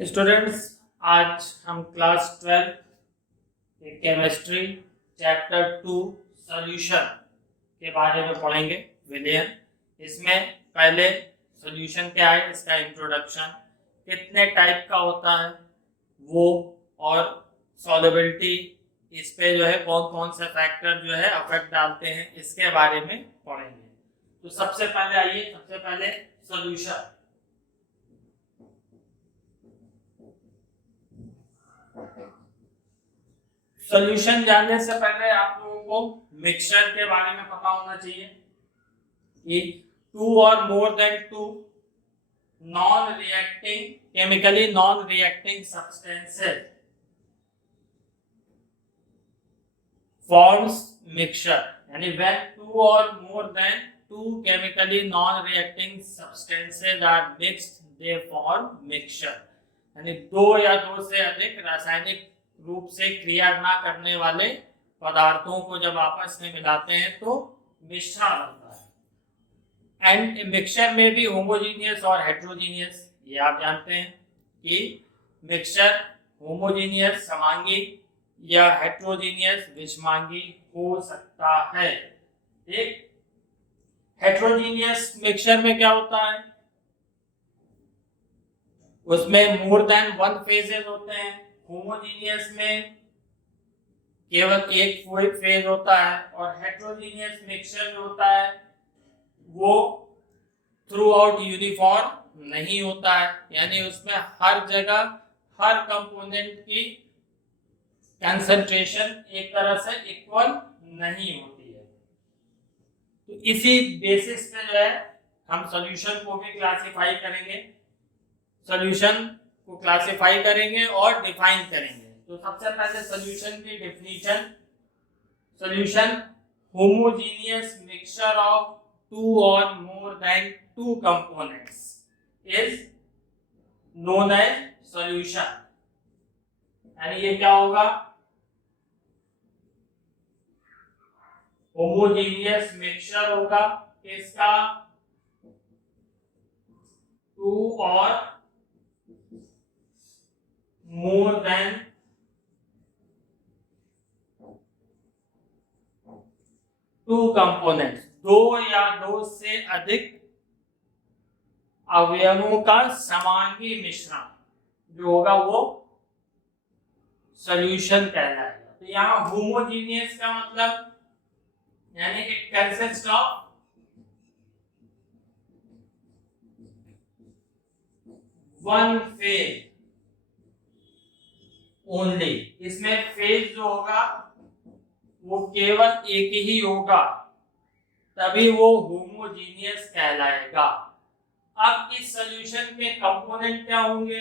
Students, आज हम class 12 chemistry chapter 2 solution के बारे में पढ़ेंगे विलयन। इसमें पहले सॉल्यूशन क्या है, इसका इंट्रोडक्शन, कितने टाइप का होता है वो, और सॉल्युबिलिटी, इस पे जो है कौन कौन से फैक्टर जो है अफेक्ट डालते हैं, इसके बारे में पढ़ेंगे। तो सबसे पहले सॉल्यूशन। सॉल्यूशन जानने से पहले आप लोगों को मिक्सचर के बारे में पता होना चाहिए कि टू और more than two non reacting chemically non reacting substances forms mixture, यानी व्हेन टू और more than two chemically non reacting substances are mixed they form mixture, यानी दो या दो से अधिक रासायनिक रूप से क्रिया ना करने वाले पदार्थों को जब आपस में मिलाते हैं तो मिश्रण बनता है। एंड मिक्सचर में भी होमोजीनियस और हेट्रोजीनियस, ये आप जानते हैं कि मिक्सचर होमोजीनियस समांगी या हेट्रोजीनियस विषमांगी हो सकता है। ठीक, हेट्रोजीनियस मिक्सचर में क्या होता है, उसमें मोर देन वन फेजेस होते हैं। होमोजीनियस में केवल एक फेज होता है, और हेट्रोजीनियस मिक्सचर जो होता है वो थ्रू आउट यूनिफॉर्म नहीं होता है, यानी उसमें हर जगह हर कंपोनेंट की कंसंट्रेशन एक तरह से इक्वल नहीं होती है। तो इसी बेसिस पे जो है हम सॉल्यूशन को भी क्लासिफाई करेंगे, सॉल्यूशन को क्लासिफाई करेंगे और डिफाइन करेंगे। तो सबसे पहले सॉल्यूशन की definition, solution homogeneous mixture of two और more than two components is known as solution. यानी ये क्या होगा, होमोजेनियस मिक्सचर होगा इसका टू और मोर देन टू कंपोनेंट्स, दो या दो से अधिक अवयवों का समांगी मिश्रण जो होगा वो सॉल्यूशन कहलाएगा। तो यहाँ होमोजीनियस का मतलब यानी it consist of one phase only, इसमें फेज जो होगा वो केवल एक ही होगा, तभी वो होमोजीनियस कहलाएगा। अब इस सॉल्यूशन के कंपोनेंट क्या होंगे,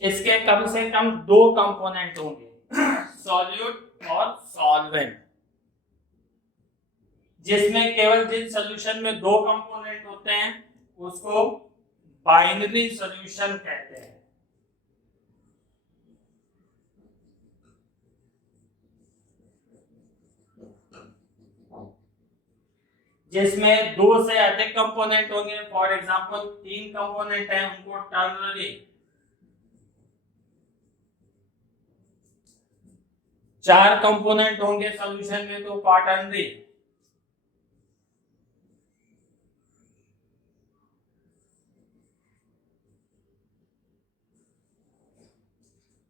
इसके कम से कम दो कंपोनेंट होंगे, सॉल्यूट और सॉल्वेंट। जिसमें केवल जिन सॉल्यूशन में दो कंपोनेंट होते हैं उसको बाइनरी सॉल्यूशन कहते हैं। जिसमें दो से अधिक कंपोनेंट होंगे, फॉर एग्जांपल तीन कंपोनेंट हैं उनको टर्नरी, चार कंपोनेंट होंगे सॉल्यूशन में तो क्वाटर्नरी,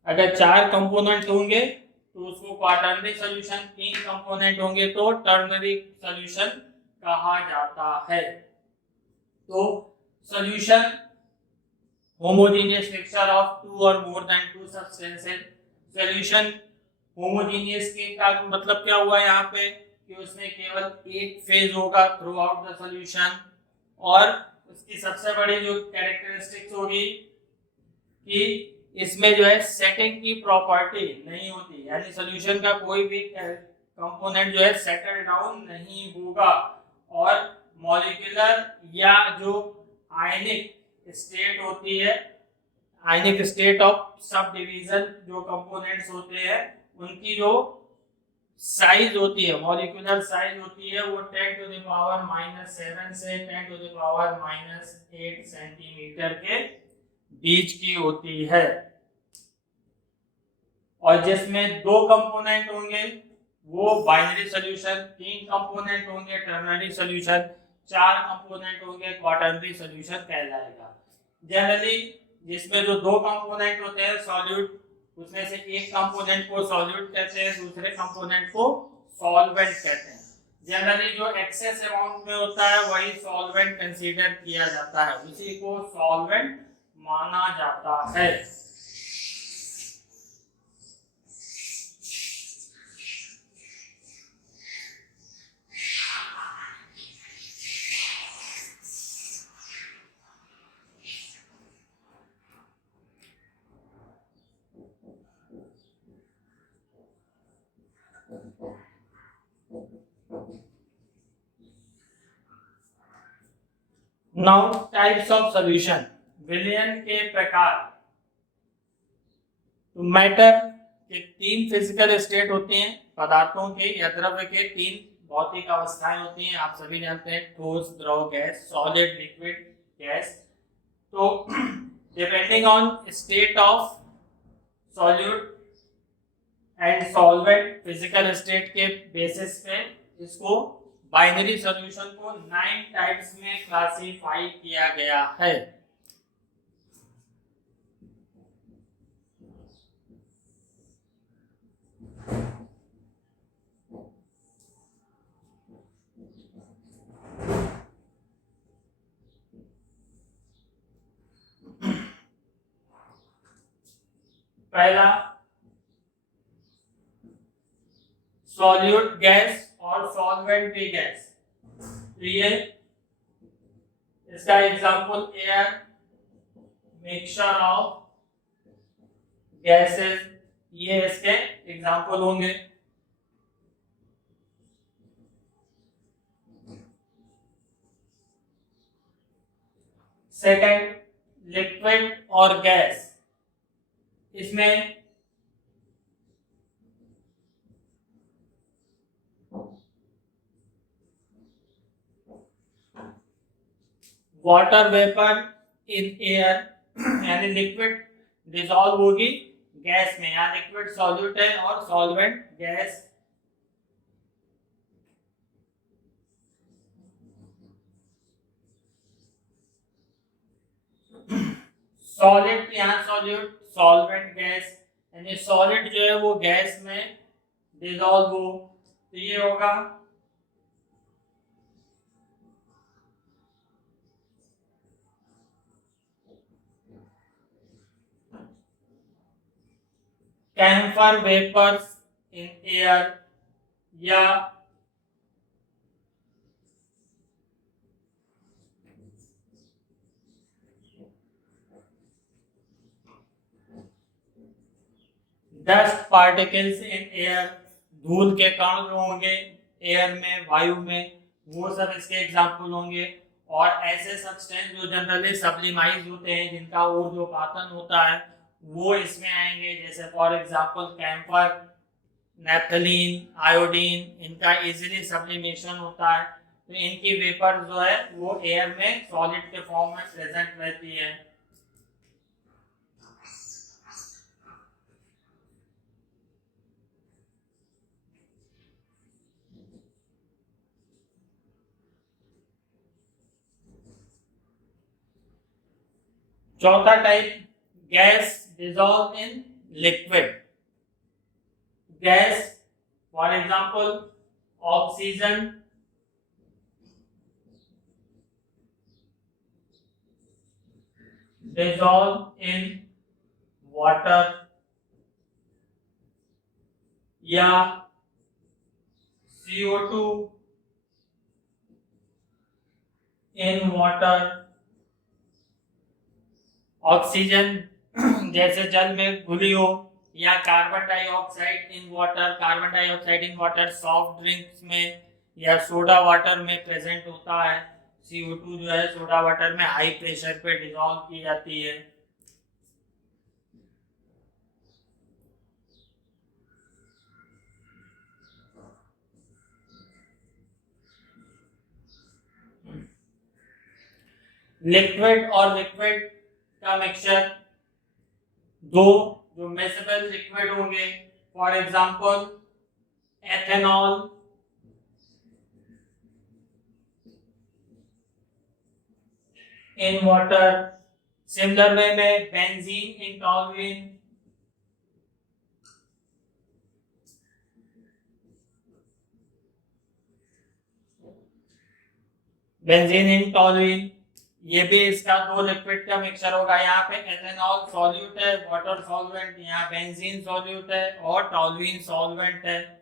अगर चार कंपोनेंट होंगे तो उसको क्वाटर्नरी सॉल्यूशन, तीन कंपोनेंट होंगे तो टर्नरी सॉल्यूशन कहा जाता है। तो solution homogeneous mixture of two और more than two substances. Solution homogeneous के का मतलब क्या हुआ यहाँ पे कि उसमें केवल एक फेज होगा थ्रू आउट द सॉल्यूशन, और उसकी सबसे बड़ी जो कैरेक्टरिस्टिक्स होगी कि इसमें जो है सेटिंग की प्रॉपर्टी नहीं होती, यानी सॉल्यूशन का कोई भी कंपोनेंट जो है सेटल डाउन नहीं होगा, और मॉलिक्यूलर या जो आयनिक स्टेट होती है, आयनिक स्टेट ऑफ सब डिवीजन जो कंपोनेंट्स होते हैं उनकी जो साइज होती है, मॉलिक्यूलर साइज होती है वो 10 टू द पावर -7 से 10 टू द पावर -8 सेंटीमीटर के बीच की होती है। और जिसमें 2 कंपोनेंट होंगे वो बाइनरी सॉल्यूशन, 3 कंपोनेंट होंगे टर्नरी सॉल्यूशन, 4 कंपोनेंट होंगे क्वाटरनरी सॉल्यूशन कहलाएगा। जनरली जिसमें जो 2 कंपोनेंट होते हैं सॉल्यूट, उसमें से एक कंपोनेंट को सॉल्यूट कहते हैं, दूसरे कंपोनेंट को सॉल्वेंट कहते हैं। जनरली जो एक्सेस अमाउंट में होता है वही सॉल्वेंट कंसीडर किया जाता है, उसी को सॉल्वेंट माना जाता है। नाउ टाइप्स ऑफ सॉल्यूशन, विलयन के प्रकार। तो मैटर के 3 फिजिकल स्टेट होते हैं, पदार्थों के या द्रव्य के 3 भौतिक अवस्थाएं होती हैं, आप सभी जानते हैं, ठोस, द्रव, गैस, सॉलिड, लिक्विड, गैस। तो depending on state of solute and solvent, physical state के बेसिस पे इसको बाइनरी सॉल्यूशन को 9 टाइप्स में क्लासिफाई किया गया है। पहला सॉल्यूट गैस और सॉल्वेंट भी गैस। तो ये इसका example air, mixture of gases, ये इसके एग्जांपल होंगे। सेकंड लिक्विड और गैस, इसमें वाटर वेपर इन एयर, यानी लिक्विड डिसॉल्व होगी गैस में, या लिक्विड सॉल्यूट है और सॉल्वेंट गैस। सॉलिड यहाँ सॉल्यूट, सॉल्वेंट गैस, यानी सॉलिड जो है वो गैस में डिसॉल्व हो, तो ये होगा कैम्फर वेपर्स इन एयर, या डस्ट पार्टिकल्स इन एयर, धूल के कण जो होंगे एयर में, वायु में, वो सब इसके एग्जाम्पल होंगे। और ऐसे सब्सटेंस जो जनरली सब्लिमाइज होते हैं, जिनका ऊर्ध्वपातन होता है, वो इसमें आएंगे, जैसे for example camphor, naphthalene, iodine, इनका इजीली सब्लिमेशन होता है, तो इनकी वेपर जो है वो एयर में सॉलिड के फॉर्म में प्रेजेंट रहती है। चौथा type gas dissolve in liquid. Gas for example oxygen, dissolve in water, या CO2 in water। ऑक्सीजन जैसे जल में घुली हो, या carbon dioxide in water, carbon dioxide in water soft drinks में या सोडा वाटर में प्रेजेंट होता है। CO2 जो है सोडा वाटर में हाई प्रेशर पे डिसॉल्व की जाती है। लिक्विड और लिक्विड का मिक्सचर, दो जो मेसेबल लिक्विड होंगे, for example ethanol in water, similar way में benzene in toluene, benzene in toluene, ये भी इसका दो लिक्विड का मिक्सचर होगा। यहाँ पे एथेनॉल सॉल्यूट है, वाटर सॉल्वेंट, यहाँ बेंजीन सॉल्यूट है और टॉलुइन सॉल्वेंट है।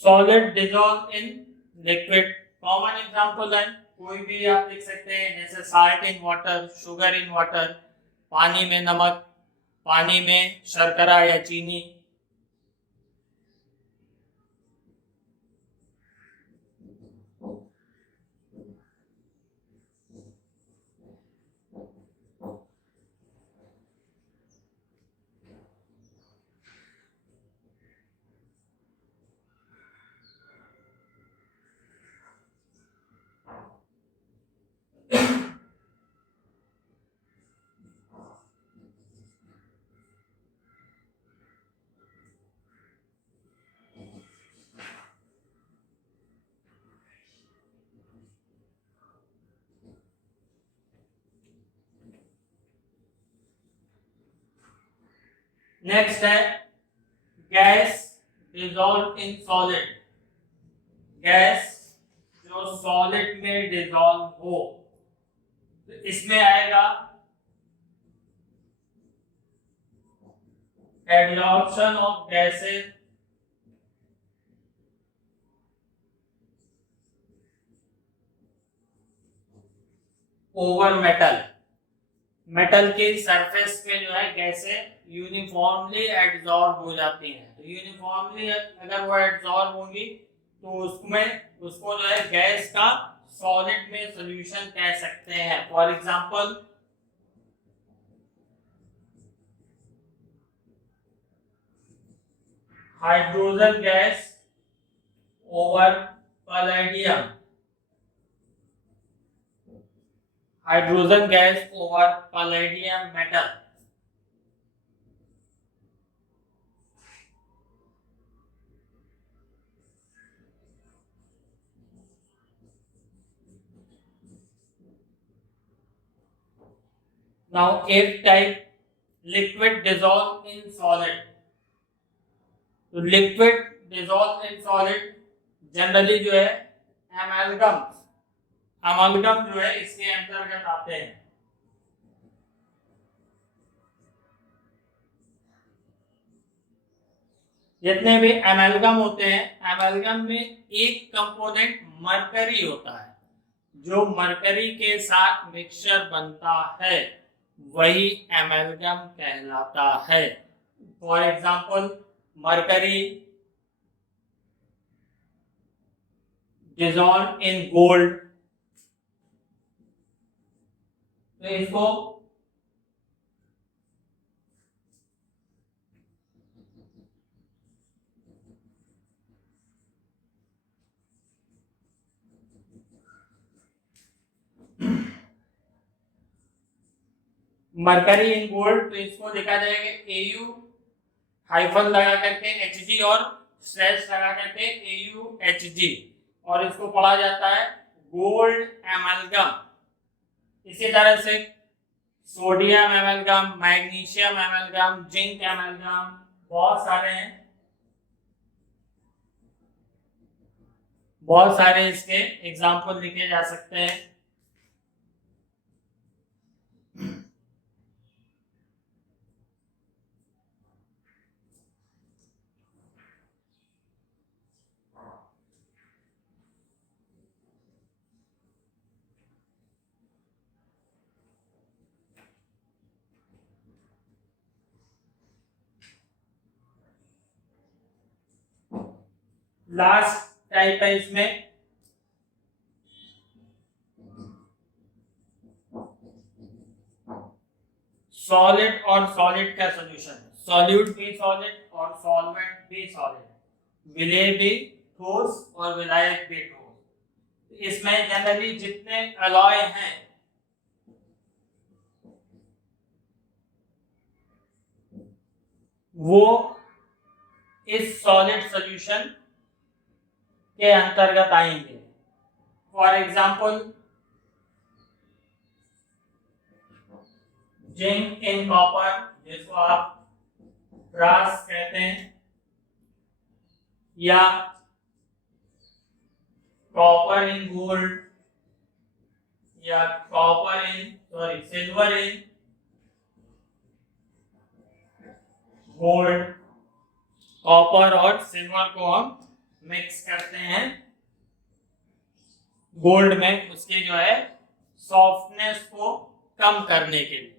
Solid dissolve in liquid, common example है कोई भी आप लिख सकते हैं, जैसे salt in water, sugar in water, पानी में नमक, पानी में शर्करा या चीनी। नेक्स्ट है gas dissolve in solid, gas जो सॉलिड में डिसॉल्व हो, तो इसमें आएगा absorption of gases over metal, metal के सरफेस पे जो है गैसें यूनिफॉर्मली एब्जॉर्ब हो जाती हैं। तो यूनिफॉर्मली अगर वो एब्जॉर्ब होंगी तो उसमें उसको जो है गैस का सॉलिड में सॉल्यूशन कह सकते हैं। For example hydrogen gas over palladium, hydrogen gas over palladium metal. Now eighth type, liquid dissolve in solid, तो liquid dissolve in solid generally जो है एमालगम, अमालगम जो है इसके अंतर्गत आते हैं। जितने भी एमालगम होते हैं, एमालगम में एक कंपोनेंट मरकरी होता है, जो मरकरी के साथ मिक्सचर बनता है वही एमालगम कहलाता है। For example mercury dissolve in gold, तो इसको मरकरी इन गोल्ड, तो इसको लिखा जाएगा एयू हाइफन लगा करके एचजी और स्लैश लगा करके AuHG, और इसको पढ़ा जाता है गोल्ड एमालगम। इसी तरह से सोडियम एमालगम, मैग्नीशियम एमालगम, जिंक एमालगम, बहुत सारे हैं, बहुत सारे इसके एग्जाम्पल लिखे जा सकते हैं। लास्ट टाइप है इसमें सॉलिड और सॉलिड का सॉल्यूशन, सॉल्यूट भी सॉलिड और सॉल्वेंट भी सॉलिड, विलेय भी ठोस और विलायक भी ठोस। इसमें जनरली जितने अलॉय हैं वो इस सॉलिड सॉल्यूशन के अंतर्गत आएंगे। For example zinc in copper, जिसको आप ब्रास कहते हैं, या कॉपर इन गोल्ड, या सिल्वर इन गोल्ड। कॉपर और सिल्वर को हम मिक्स करते हैं गोल्ड में, उसकी जो है सॉफ्टनेस को कम करने के लिए।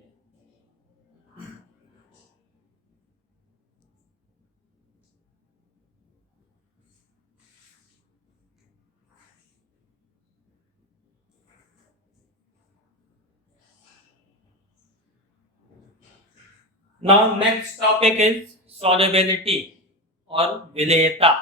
Now next topic is solubility और विलेयता।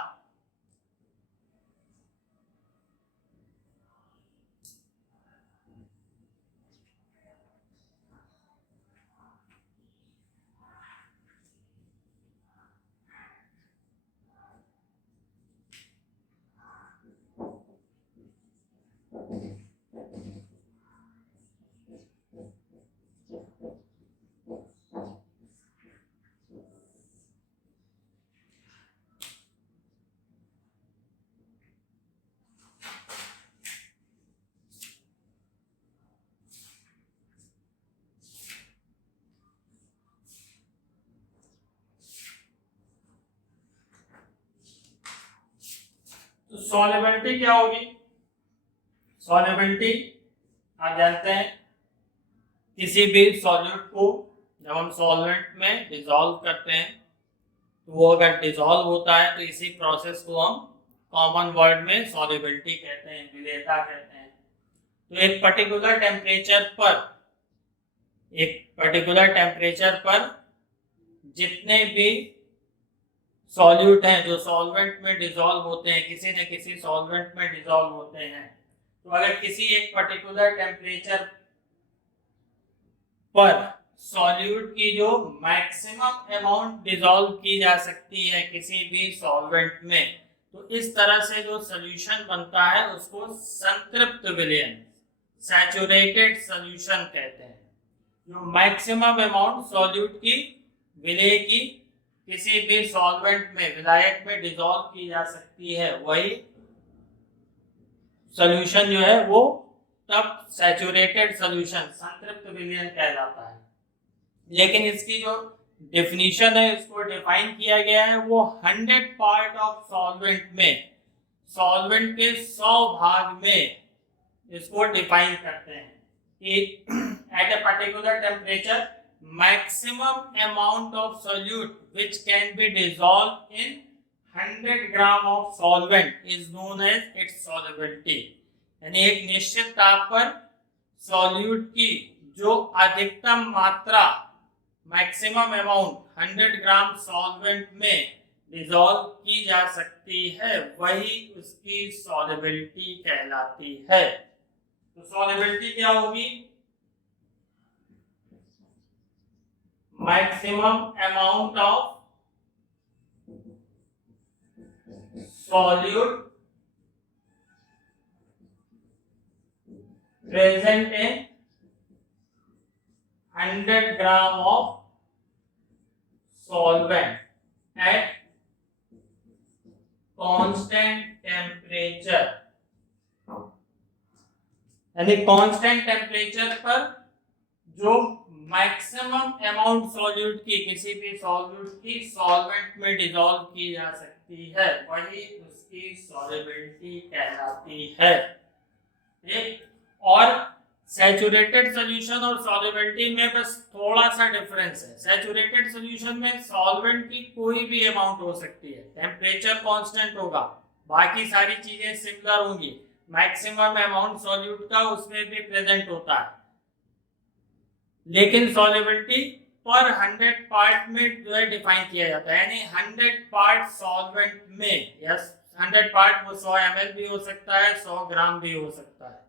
तो सॉल्युबिलिटी क्या होगी? सॉल्युबिलिटी आप जानते हैं किसी भी सॉल्यूट को जब हम सॉल्वेंट में डिसॉल्व करते हैं तो वो अगर डिसॉल्व होता है तो इसी प्रोसेस को हम कॉमन वर्ड में सॉल्युबिलिटी कहते हैं, विलेयता कहते हैं। तो एक पर्टिकुलर टेम्परेचर पर जितने भी सॉल्यूट हैं जो सॉल्वेंट में डिसॉल्व होते हैं, किसी न किसी सॉल्वेंट में डिसॉल्व होते हैं, तो अगर किसी एक पर्टिकुलर टेम्परेचर पर सॉल्यूट की जो मैक्सिमम अमाउंट डिसॉल्व की जा सकती है किसी भी सॉल्वेंट में, तो इस तरह से जो सॉल्यूशन बनता है उसको संतृप्त विलयन, सैचुरेटेड सॉल्यूशन कहते हैं। जो मैक्सिमम अमाउंट सॉल्यूट की विलेय की किसी भी सॉल्वेंट में, विलायक में डिसॉल्व की जा सकती है, वही सॉल्यूशन जो है वो तब सैचुरेटेड सॉल्यूशन, संतृप्त विलयन कहलाता है। लेकिन इसकी जो डेफिनेशन है, इसको डिफाइन किया गया है, वो 100 पार्ट ऑफ सॉल्वेंट में, सॉल्वेंट के 100 भाग में इसको डिफाइन करते हैं कि at a particular temperature maximum amount of solute which can be dissolved in 100 gram of solvent is known as its solubility। यानी एक निश्चित ताप पर सॉल्यूट की जो अधिकतम मात्रा, मैक्सिमम अमाउंट 100 ग्राम सॉल्वेंट में डिसॉल्व की जा सकती है, वही उसकी सॉल्युबिलिटी कहलाती है। तो सॉल्युबिलिटी क्या होगी? maximum amount of solute present in 100 gram of solvent at constant temperature। यानी कांस्टेंट टेम्परेचर पर जो मैक्सिमम अमाउंट सॉल्यूट की, किसी भी सॉल्यूट की सॉल्वेंट में डिसॉल्व की जा सकती है, वही उसकी सॉल्युबिलिटी कहलाती है। और सैचुरेटेड सॉल्यूशन और सॉल्युबिलिटी में बस थोड़ा सा डिफरेंस है। सैचुरेटेड सॉल्यूशन में सॉल्वेंट की कोई भी अमाउंट हो सकती है, टेम्परेचर कांस्टेंट होगा, बाकी सारी चीजें सिमिलर होंगी। मैक्सिमम अमाउंट सॉल्यूट का उसमें भी प्रेजेंट होता है, लेकिन सॉल्युबिलिटी पर 100 पार्ट में जो है डिफाइन किया जाता है, यानी 100 पार्ट सॉल्वेंट में, या 100 पार्ट वो 100 ml भी हो सकता है, 100 ग्राम भी हो सकता है।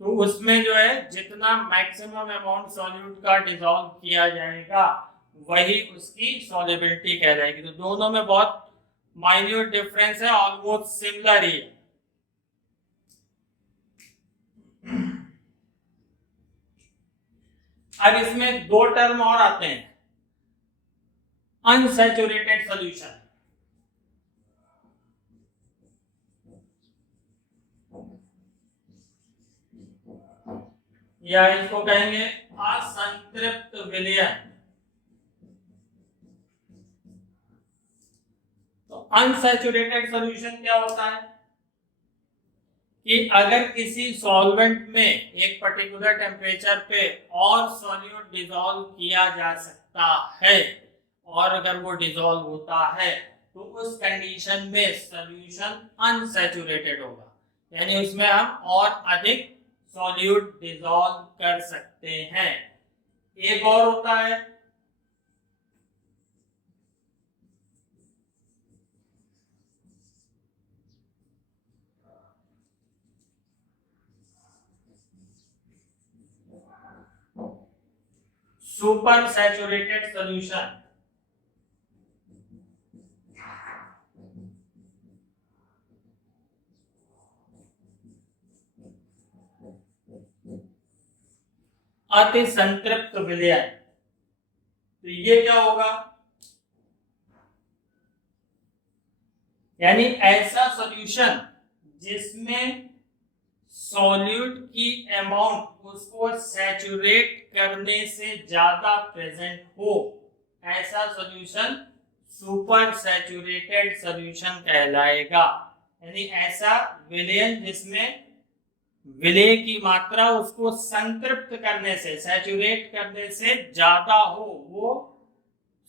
तो उसमें जो है जितना मैक्सिमम अमाउंट सॉल्यूट का डिसॉल्व किया जाएगा वही उसकी सॉल्युबिलिटी कहलाएगी। तो दोनों में बहुत माइन्यूट डिफरेंस है, ऑलमोस्ट सिमिलर ही है। अब इसमें दो टर्म और आते हैं, अनसैचुरेटेड सॉल्यूशन, या इसको कहेंगे असंतृप्त विलयन। तो अनसैचुरेटेड सॉल्यूशन क्या होता है कि अगर किसी सॉल्वेंट में एक पर्टिकुलर टेम्परेचर पे और सॉल्यूट डिसॉल्व किया जा सकता है, और अगर वो डिसॉल्व होता है तो उस कंडीशन में सॉल्यूशन अनसैचुरेटेड होगा, यानी उसमें हम और अधिक सॉल्यूट डिसॉल्व कर सकते हैं। एक और होता है सुपर सैचुरेटेड सॉल्यूशन। अति संतृप्त विलयन। तो ये क्या होगा, यानी ऐसा सॉल्यूशन जिसमें सॉल्यूट की अमाउंट उसको सैचुरेट करने से ज्यादा प्रेजेंट हो, ऐसा सॉल्यूशन सुपर सैचुरेटेड सॉल्यूशन कहलाएगा। यानी ऐसा विलयन जिसमें विलय की मात्रा उसको संतृप्त करने से, सैचुरेट करने से ज्यादा हो, वो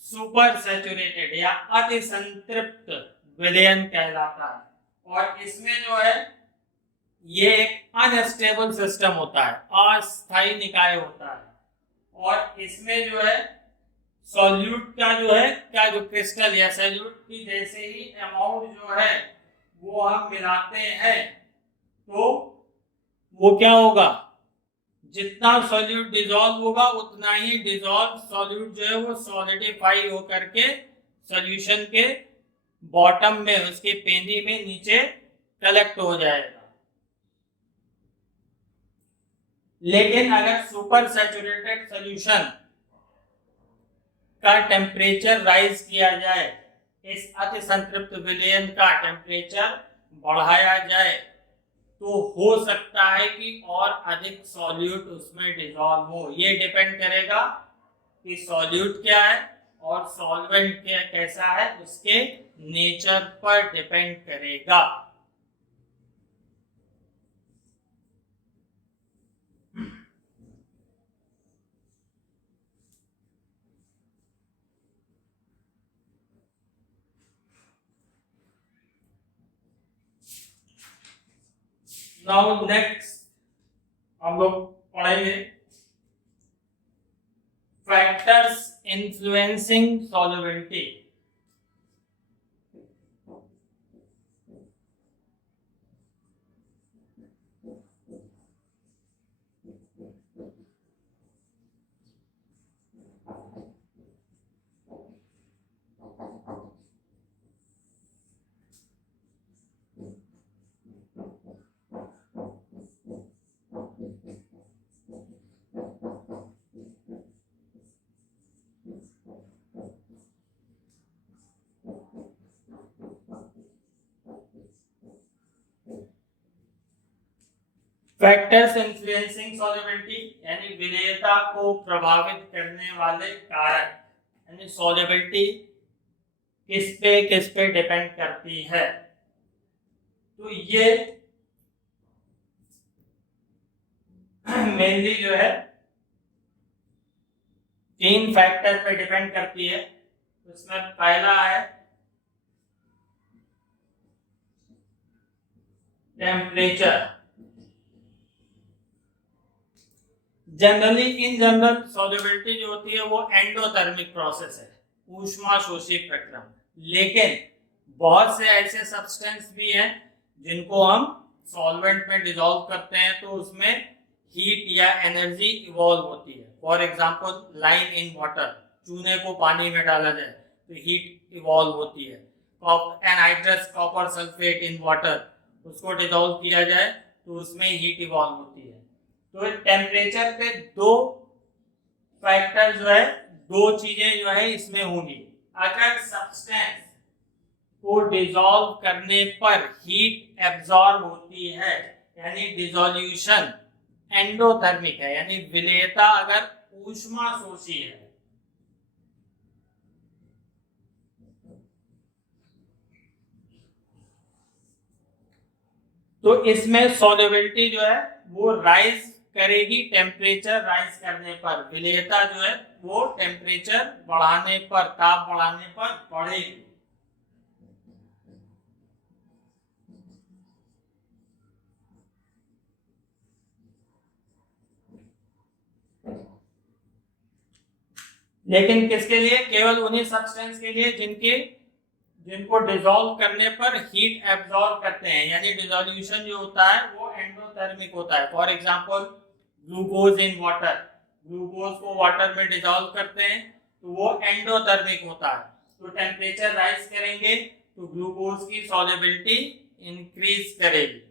सुपर सैचुरेटेड या अति संतृप्त विलयन कहलाता है। और इसमें जो है ये एक अनस्टेबल सिस्टम होता है, अस्थायी निकाय होता है, और इसमें जो है सॉल्यूट का जो है क्या, जो क्रिस्टल या सॉल्यूट की जैसे ही अमाउंट जो है वो हम मिलाते हैं तो वो क्या होगा, जितना सॉल्यूट डिसॉल्व होगा उतना ही डिसॉल्व सॉल्यूट जो है वो सॉलिडिफाई होकर के सॉल्यूशन के बॉटम में, उसके पेंदी में नीचे कलेक्ट हो जाएगा। लेकिन अगर सुपर सैचुरेटेड सॉल्यूशन का टेम्परेचर राइज किया जाए, इस अति संतृप्त विलयन का टेम्परेचर बढ़ाया जाए, तो हो सकता है कि और अधिक सॉल्यूट उसमें डिसॉल्व हो। ये डिपेंड करेगा कि सॉल्यूट क्या है और सॉल्वेंट क्या कैसा है, उसके नेचर पर डिपेंड करेगा। नाउ नेक्स्ट हम लोग पढ़ेंगे factors influencing solubility. Factors influencing solubility यानी विलेयता को प्रभावित करने वाले कारक, यानी सॉल्युबिलिटी किस पे डिपेंड करती है। तो ये मेनली जो है 3 फैक्टर पे डिपेंड करती है। उसमें पहला है temperature. Generally in general solubility जो होती है वो एंडोथर्मिक प्रोसेस है, ऊष्मा शोषी प्रक्रम। लेकिन बहुत से ऐसे सब्सटेंस भी हैं जिनको हम सॉल्वेंट में डिसॉल्व करते हैं तो उसमें हीट या एनर्जी इवॉल्व होती है। For example lime in water, चूने को पानी में डाला जाए तो हीट इवॉल्व होती है। Anhydrous copper sulphate in water, उसको डिसॉल्व किया जाए तो उसमें हीट इवॉल्व होती है। तो टेम्परेचर पे दो फैक्टर जो है, दो चीजें जो है इसमें होंगी। अगर सब्सटेंस को डिसॉल्व करने पर हीट एब्जॉर्ब होती है यानी डिसोल्यूशन एंडोथर्मिक है, यानी विलेयता अगर ऊष्मा शोषी है, तो इसमें सॉल्युबिलिटी जो है वो राइज करेगी टेम्परेचर राइज करने पर। विलेयता जो है वो टेम्परेचर बढ़ाने पर, ताप बढ़ाने पर बढ़ेगी। लेकिन किसके लिए? केवल उन्हीं सब्सटेंस के लिए जिनको डिसॉल्व करने पर हीट एब्जॉर्ब करते हैं, यानी डिसोल्यूशन जो होता है वो एंडोथर्मिक होता है। For example glucose in water, glucose को वाटर में डिसॉल्व करते हैं तो वो एंडोथर्मिक होता है। तो टेम्परेचर राइज करेंगे तो ग्लूकोज की सॉल्युबिलिटी इंक्रीज करेगी।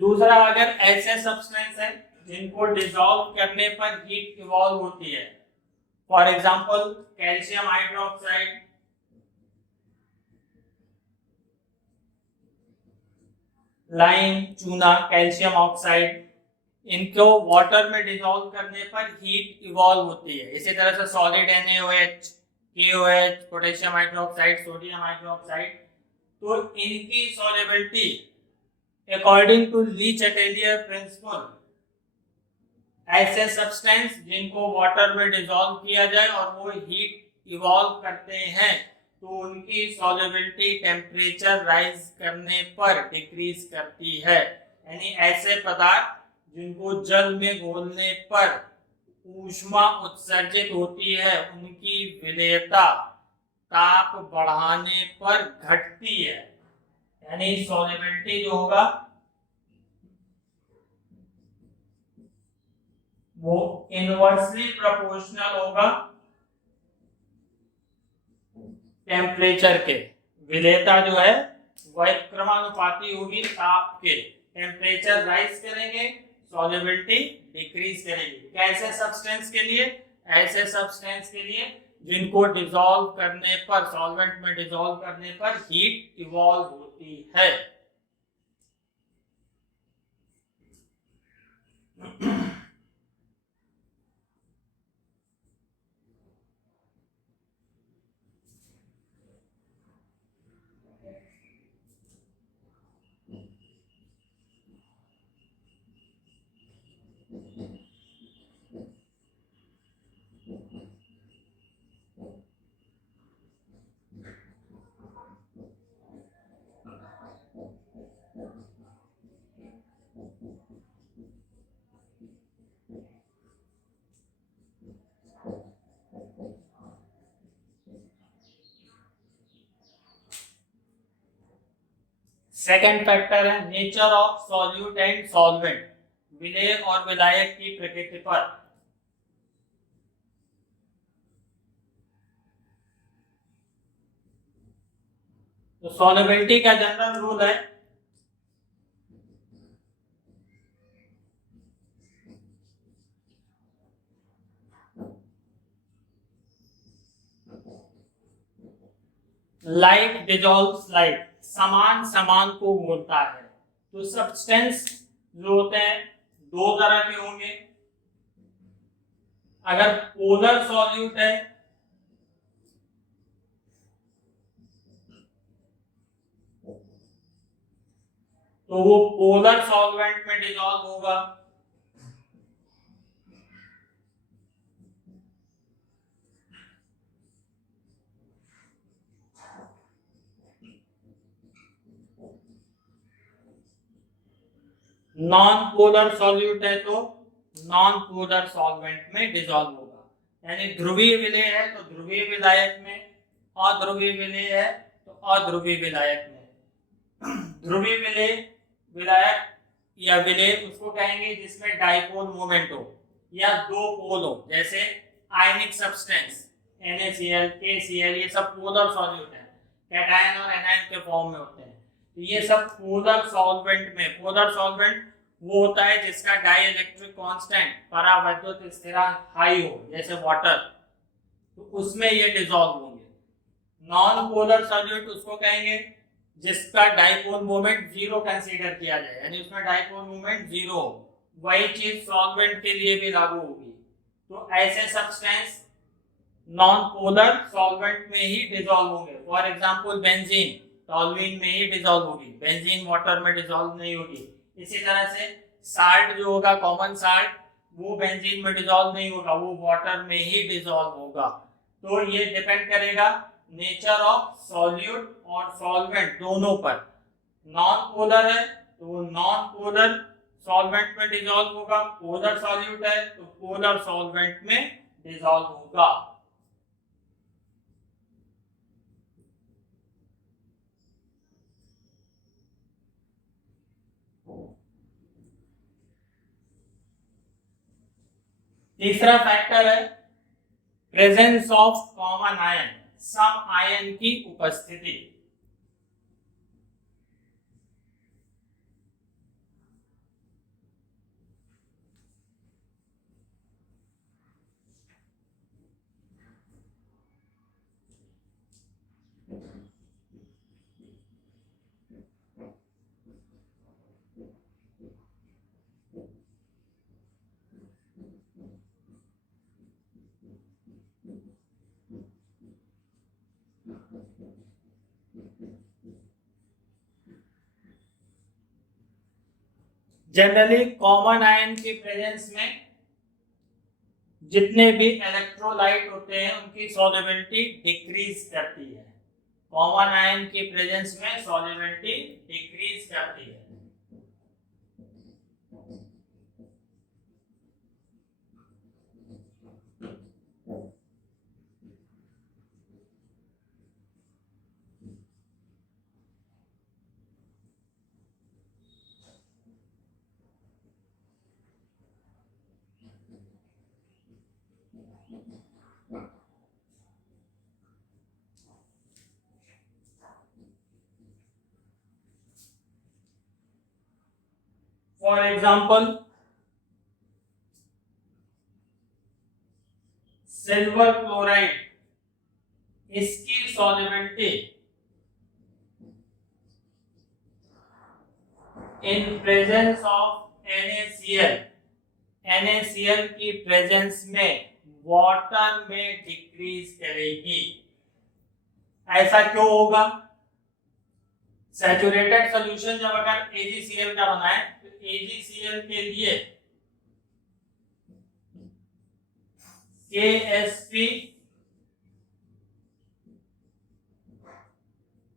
दूसरा, अगर ऐसे सब्सटेंस है जिनको डिसॉल्व करने पर हीट इवॉल्व होती है, for example calcium hydroxide, lime, चूना, कैल्शियम ऑक्साइड, इनको वाटर में डिसॉल्व करने पर हीट इवॉल्व होती है। इसी तरह से solid NaOH, KOH, potassium hydroxide, sodium hydroxide, तो इनकी solubility according to Le Chatelier principle, ऐसे सब्सटेंस जिनको वाटर में डिसॉल्व किया जाए और वो हीट इवॉल्व करते हैं तो उनकी सॉल्युबिलिटी टेम्परेचर राइज करने पर डिक्रीज करती है। यानी ऐसे पदार्थ जिनको जल में घोलने पर ऊष्मा उत्सर्जित होती है उनकी विलेयता ताप बढ़ाने पर घटती है, यानी सॉल्युबिलिटी जो होगा वो इनवर्सली प्रोपोर्शनल होगा टेम्परेचर के। विलेयता जो है वह क्रमानुपाती होगी ताप के। टेम्परेचर राइज करेंगे, सॉल्युबिलिटी डिक्रीज करेगी। कैसे सब्सटेंस के लिए? ऐसे सब्सटेंस के लिए जिनको डिसॉल्व करने पर, सॉल्वेंट में डिसॉल्व करने पर हीट इवॉल्व होती है। सेकेंड फैक्टर है nature of solute and solvent, विलेय और विलायक की प्रकृति पर। तो सॉल्युबिलिटी का जनरल रूल है लाइक डिसॉल्व्स लाइक, समान समान को बोलता है। तो सब्सटेंस जो होते हैं दो तरह के होंगे। अगर पोलर सॉल्यूट है तो वो पोलर सॉल्वेंट में डिसॉल्व होगा, नॉन पोलर सॉल्यूट है तो नॉन पोलर सॉल्वेंट में डिसॉल्व होगा। यानी ध्रुवीय विलेय है तो ध्रुवीय विलायक में, अध्रुवीय विलेय है तो अध्रुवीय विलायक में। ध्रुवीय विलेय विलायक या विलेय उसको कहेंगे जिसमें डाइपोल मोमेंट हो या दो पोल हो, जैसे आयनिक सब्सटेंस NaCl, KCl, ये सब पोलर सॉल्यूट है, कैटायन और एनायन के फॉर्म में होते हैं। तो ये सब पोलर सॉल्वेंट में, पोलर सॉल्वेंट वो होता है जिसका डाई इलेक्ट्रिक कांस्टेंट परावैद्युत स्थिरांक हाई हो, जैसे वाटर, तो उसमें ये डिसॉल्व होंगे। नॉन पोलर सॉल्यूट उसको कहेंगे जिसका डाइपोल मोमेंट जीरो कंसीडर किया जाए, यानी उसमें डाइपोल मोमेंट जीरो। वही चीज सॉल्वेंट के लिए भी लागू होगी। तो ऐसे सब्सटेंस नॉन पोलर सॉल्वेंट में ही डिसॉल्व होंगे। फॉर एग्जांपल बेंजीन टॉल्यूइन में ही डिसॉल्व होगी, बेंजीन वाटर में डिसॉल्व नहीं होगी। इसी तरह से साल्ट जो होगा, कॉमन साल्ट, वो बेंजीन में डिसॉल्व नहीं होगा, वो वाटर में ही डिसॉल्व होगा। तो ये डिपेंड करेगा नेचर ऑफ सॉल्यूट और सॉल्वेंट दोनों पर। नॉन पोलर है तो नॉन पोलर सॉल्वेंट में डिसॉल्व होगा, पोलर सॉल्यूट है तो पोलर सॉल्वेंट में डिसॉल्व होगा। तीसरा फैक्टर है प्रेजेंस ऑफ कॉमन आयन, सम आयन की उपस्थिति। जनरली कॉमन आयन के प्रेजेंस में जितने भी इलेक्ट्रोलाइट होते हैं उनकी सॉल्युबिलिटी डिक्रीज करती है। कॉमन आयन के प्रेजेंस में सॉल्युबिलिटी डिक्रीज करती है। फॉर एग्जाम्पल सिल्वर क्लोराइड, इसकी solubility in presence of NaCl, NaCl की प्रेजेंस में वाटर में डिक्रीज करेगी। ऐसा क्यों होगा? सैचुरेटेड सॉल्यूशन जब अगर AgCl का बनाए तो AgCl के लिए KSP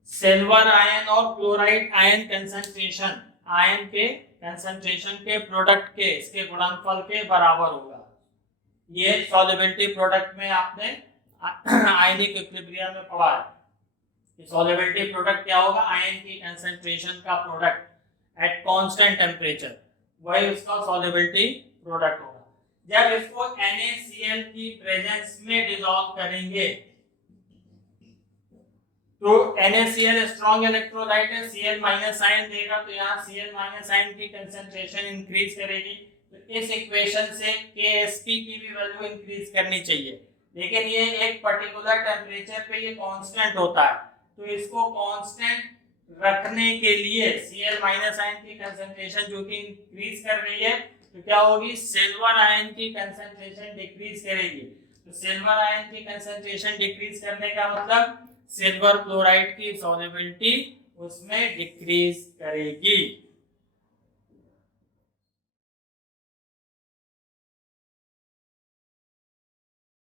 सिल्वर आयन और क्लोराइड आयन कंसंट्रेशन, आयन के कंसंट्रेशन के प्रोडक्ट के, इसके गुणनफल के बराबर होगा। ये सॉल्युबिलिटी प्रोडक्ट में आपने आयनिक इक्विलिब्रियम में पढ़ा है। सॉल्युबिलिटी प्रोडक्ट क्या होगा? आयन की कंसंट्रेशन का प्रोडक्ट एट कांस्टेंट टेम्परेचर, वही उसका सॉल्युबिलिटी प्रोडक्ट होगा। जब इसको NaCl की प्रेजेंस में डिसॉल्व करेंगे तो NaCl स्ट्रॉन्ग इलेक्ट्रोलाइट है, Cl माइनस आयन देगा तो यहाँ Cl माइनस आयन की कंसंट्रेशन इंक्रीज करेगी। तो इस इक्वेशन से Ksp की भी वैल्यू इंक्रीज करनी चाहिए, लेकिन ये एक पर्टिकुलर टेम्परेचर पे ये कांस्टेंट होता है। तो इसको कांस्टेंट रखने के लिए Cl माइनस आयन की कंसंट्रेशन जो कि इंक्रीज कर रही है, तो क्या होगी? सिल्वर आयन की कंसंट्रेशन डिक्रीज करेगी। तो सिल्वर आयन की कंसंट्रेशन डिक्रीज करने का मतलब सिल्वर क्लोराइड की सॉल्युबिलिटी उसमें डिक्रीज करेगी।